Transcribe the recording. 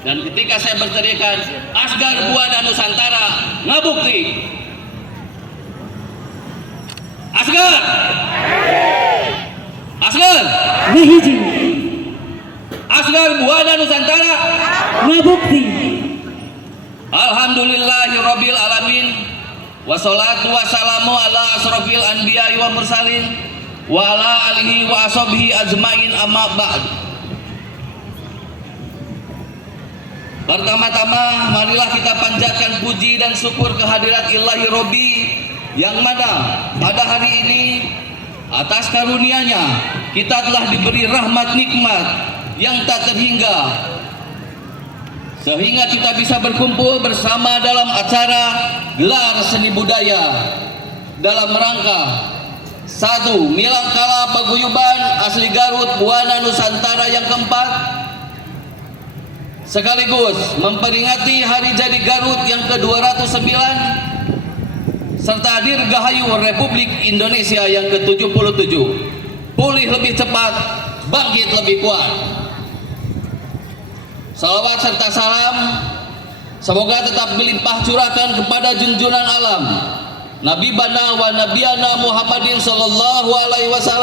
Dan ketika saya berteriakan Asgar Buana Nusantara ngabukti. Asgar, Asgar, Wihiji Asgar Buana Nusantara ngabukti. Alhamdulillahirabbil alamin. Wassalatu wassalamu ala asrofil anbiya'i wa mursalin wa ala alihi wa ashabihi ajmain, amma ba'd. Pertama-tama marilah kita panjatkan puji dan syukur kehadirat Ilahi Robbi yang mana pada hari ini atas karunia-Nya kita telah diberi rahmat nikmat yang tak terhingga, sehingga kita bisa berkumpul bersama dalam acara gelar seni budaya dalam rangka 1. Milangkala Paguyuban asli Garut Buana Nusantara yang keempat, sekaligus memperingati hari jadi Garut yang ke-209 serta Dirgahayu Republik Indonesia yang ke-77. Pulih lebih cepat, bangkit lebih kuat. Salawat serta salam semoga tetap melimpah curahkan kepada junjungan alam Nabi Bana wa Nabiyana Muhammadin sallallahu alaihi wasallam